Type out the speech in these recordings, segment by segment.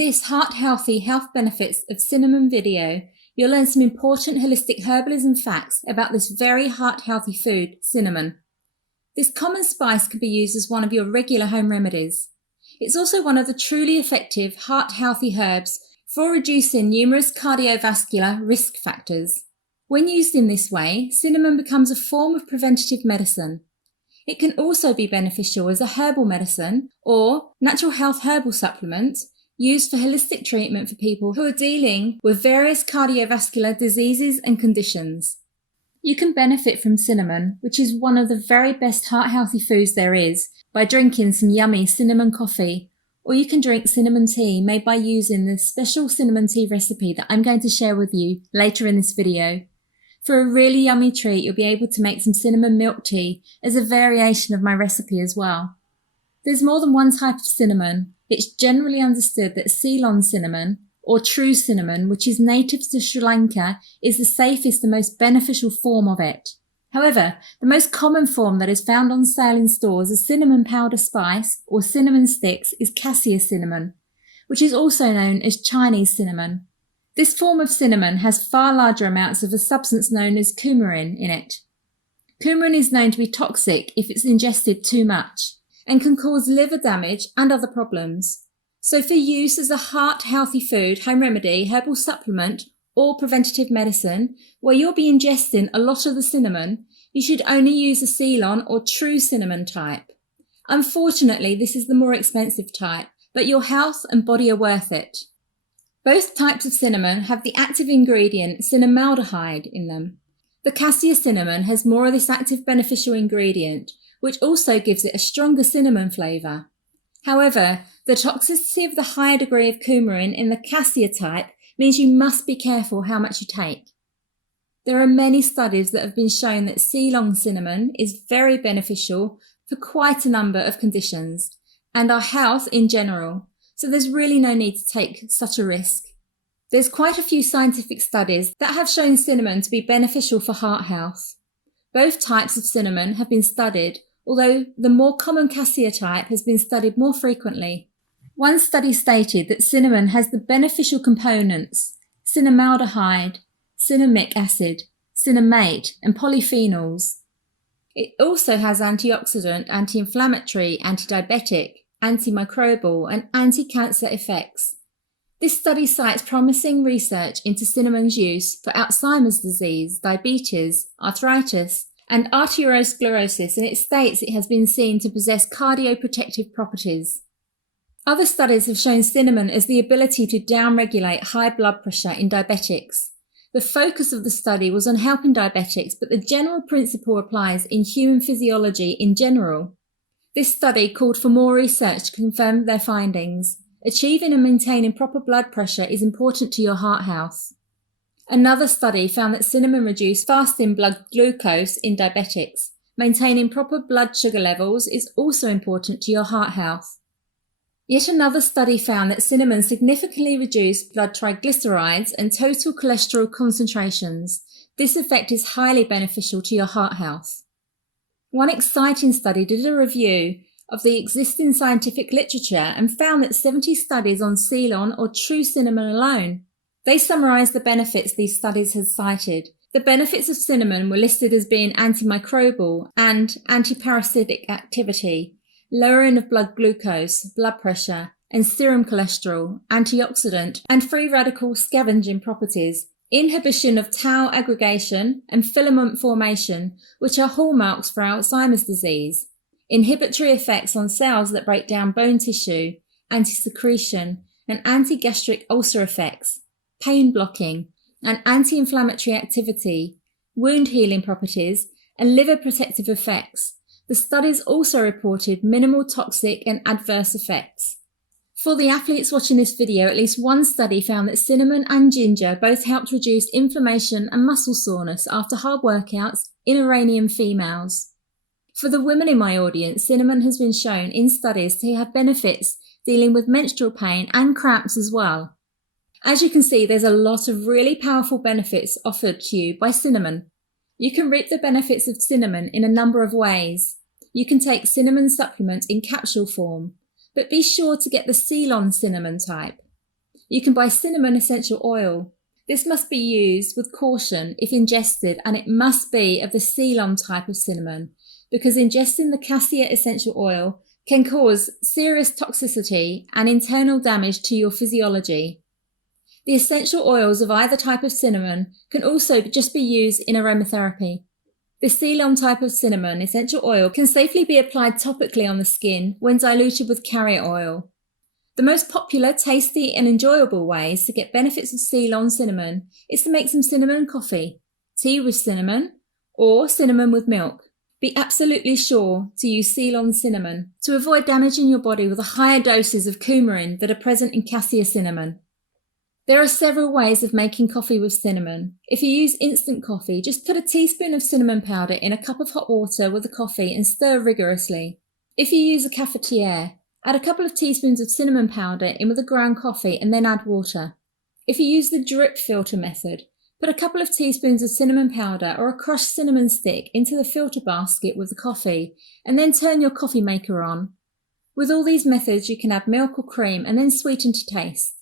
this heart-healthy health benefits of cinnamon video, you'll learn some important holistic herbalism facts about this very heart-healthy food, cinnamon. This common spice can be used as one of your regular home remedies. It's also one of the truly effective heart-healthy herbs for reducing numerous cardiovascular risk factors. When used in this way, cinnamon becomes a form of preventative medicine. It can also be beneficial as a herbal medicine or natural health herbal supplement used for holistic treatment for people who are dealing with various cardiovascular diseases and conditions. You can benefit from cinnamon, which is one of the very best heart-healthy foods there is, by drinking some yummy cinnamon coffee, or you can drink cinnamon tea made by using the special cinnamon tea recipe that I'm going to share with you later in this video. For a really yummy treat, you'll be able to make some cinnamon milk tea as a variation of my recipe as well. There's more than one type of cinnamon. It's generally understood that Ceylon cinnamon, or true cinnamon, which is native to Sri Lanka, is the safest and most beneficial form of it. However, the most common form that is found on sale in stores as cinnamon powder spice or cinnamon sticks is cassia cinnamon, which is also known as Chinese cinnamon. This form of cinnamon has far larger amounts of a substance known as coumarin in it. Coumarin is known to be toxic if it's ingested too much, and can cause liver damage and other problems. So for use as a heart-healthy food, home remedy, herbal supplement, or preventative medicine, where you'll be ingesting a lot of the cinnamon, you should only use the Ceylon or true cinnamon type. Unfortunately, this is the more expensive type, but your health and body are worth it. Both types of cinnamon have the active ingredient cinnamaldehyde in them. The cassia cinnamon has more of this active beneficial ingredient, which also gives it a stronger cinnamon flavour. However, the toxicity of the higher degree of coumarin in the cassia type means you must be careful how much you take. There are many studies that have been shown that Ceylon cinnamon is very beneficial for quite a number of conditions and our health in general, so there's really no need to take such a risk. There's quite a few scientific studies that have shown cinnamon to be beneficial for heart health. Both types of cinnamon have been studied, although the more common cassia type has been studied more frequently. One study stated that cinnamon has the beneficial components cinnamaldehyde, cinnamic acid, cinnamate, and polyphenols. It also has antioxidant, anti-inflammatory, anti-diabetic, antimicrobial, and anti-cancer effects. This study cites promising research into cinnamon's use for Alzheimer's disease, diabetes, arthritis, and arteriosclerosis, and it states it has been seen to possess cardioprotective properties. Other studies have shown cinnamon as the ability to downregulate high blood pressure in diabetics. The focus of the study was on helping diabetics, but the general principle applies in human physiology in general. This study called for more research to confirm their findings. Achieving and maintaining proper blood pressure is important to your heart health. Another study found that cinnamon reduced fasting blood glucose in diabetics. Maintaining proper blood sugar levels is also important to your heart health. Yet another study found that cinnamon significantly reduced blood triglycerides and total cholesterol concentrations. This effect is highly beneficial to your heart health. One exciting study did a review of the existing scientific literature and found that 70 studies on Ceylon or true cinnamon alone. They summarised the benefits these studies had cited. The benefits of cinnamon were listed as being antimicrobial and antiparasitic activity, lowering of blood glucose, blood pressure, and serum cholesterol, antioxidant and free radical scavenging properties, inhibition of tau aggregation and filament formation, which are hallmarks for Alzheimer's disease, inhibitory effects on cells that break down bone tissue, anti-secretion and anti-gastric ulcer effects, pain blocking and anti-inflammatory activity, wound healing properties, and liver protective effects. The studies also reported minimal toxic and adverse effects. For the athletes watching this video, at least one study found that cinnamon and ginger both helped reduce inflammation and muscle soreness after hard workouts in Iranian females. For the women in my audience, cinnamon has been shown in studies to have benefits dealing with menstrual pain and cramps as well. As you can see, there's a lot of really powerful benefits offered to you by cinnamon. You can reap the benefits of cinnamon in a number of ways. You can take cinnamon supplement in capsule form, but be sure to get the Ceylon cinnamon type. You can buy cinnamon essential oil. This must be used with caution if ingested, and it must be of the Ceylon type of cinnamon, because ingesting the cassia essential oil can cause serious toxicity and internal damage to your physiology. The essential oils of either type of cinnamon can also just be used in aromatherapy. The Ceylon type of cinnamon essential oil can safely be applied topically on the skin when diluted with carrier oil. The most popular, tasty and enjoyable ways to get benefits of Ceylon cinnamon is to make some cinnamon coffee, tea with cinnamon, or cinnamon with milk. Be absolutely sure to use Ceylon cinnamon to avoid damaging your body with the higher doses of coumarin that are present in cassia cinnamon. There are several ways of making coffee with cinnamon. If you use instant coffee, just put a teaspoon of cinnamon powder in a cup of hot water with the coffee and stir rigorously. If you use a cafetiere, add a couple of teaspoons of cinnamon powder in with the ground coffee and then add water. If you use the drip filter method, put a couple of teaspoons of cinnamon powder or a crushed cinnamon stick into the filter basket with the coffee and then turn your coffee maker on. With all these methods, you can add milk or cream and then sweeten to taste.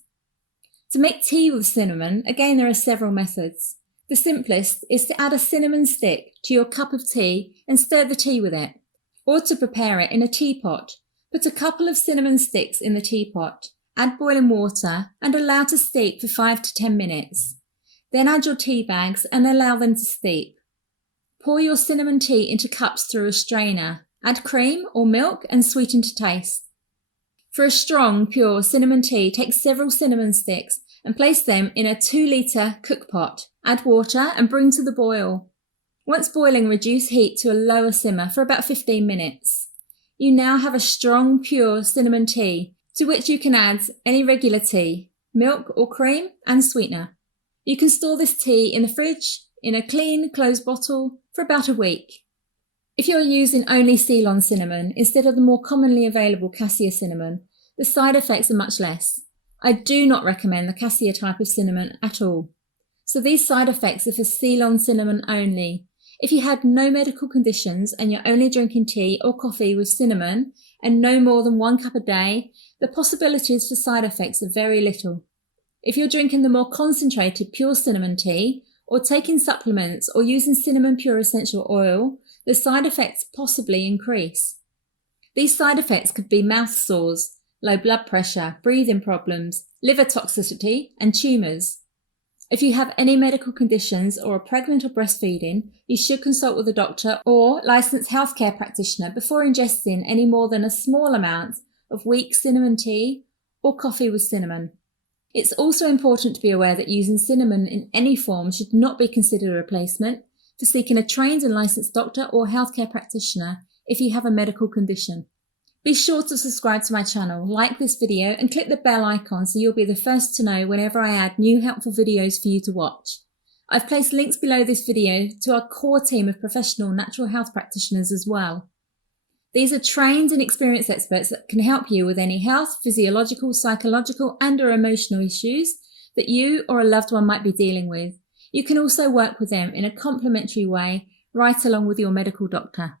To make tea with cinnamon, again there are several methods. The simplest is to add a cinnamon stick to your cup of tea and stir the tea with it. Or to prepare it in a teapot, put a couple of cinnamon sticks in the teapot, add boiling water and allow to steep for 5 to 10 minutes. Then add your tea bags and allow them to steep. Pour your cinnamon tea into cups through a strainer, add cream or milk and sweeten to taste. For a strong, pure cinnamon tea, take several cinnamon sticks and place them in a 2-litre cook pot. Add water and bring to the boil. Once boiling, reduce heat to a lower simmer for about 15 minutes. You now have a strong, pure cinnamon tea, to which you can add any regular tea, milk or cream and sweetener. You can store this tea in the fridge in a clean, closed bottle for about a week. If you're using only Ceylon cinnamon instead of the more commonly available cassia cinnamon, the side effects are much less. I do not recommend the cassia type of cinnamon at all. So these side effects are for Ceylon cinnamon only. If you had no medical conditions and you're only drinking tea or coffee with cinnamon and no more than 1 cup a day, the possibilities for side effects are very little. If you're drinking the more concentrated pure cinnamon tea or taking supplements or using cinnamon pure essential oil, the side effects possibly increase. These side effects could be mouth sores, low blood pressure, breathing problems, liver toxicity, and tumours. If you have any medical conditions or are pregnant or breastfeeding, you should consult with a doctor or licensed healthcare practitioner before ingesting any more than a small amount of weak cinnamon tea or coffee with cinnamon. It's also important to be aware that using cinnamon in any form should not be considered a replacement for seeking a trained and licensed doctor or healthcare practitioner if you have a medical condition. Be sure to subscribe to my channel, like this video and click the bell icon so you'll be the first to know whenever I add new helpful videos for you to watch. I've placed links below this video to our core team of professional natural health practitioners as well. These are trained and experienced experts that can help you with any health, physiological, psychological and/or emotional issues that you or a loved one might be dealing with. You can also work with them in a complementary way right along with your medical doctor.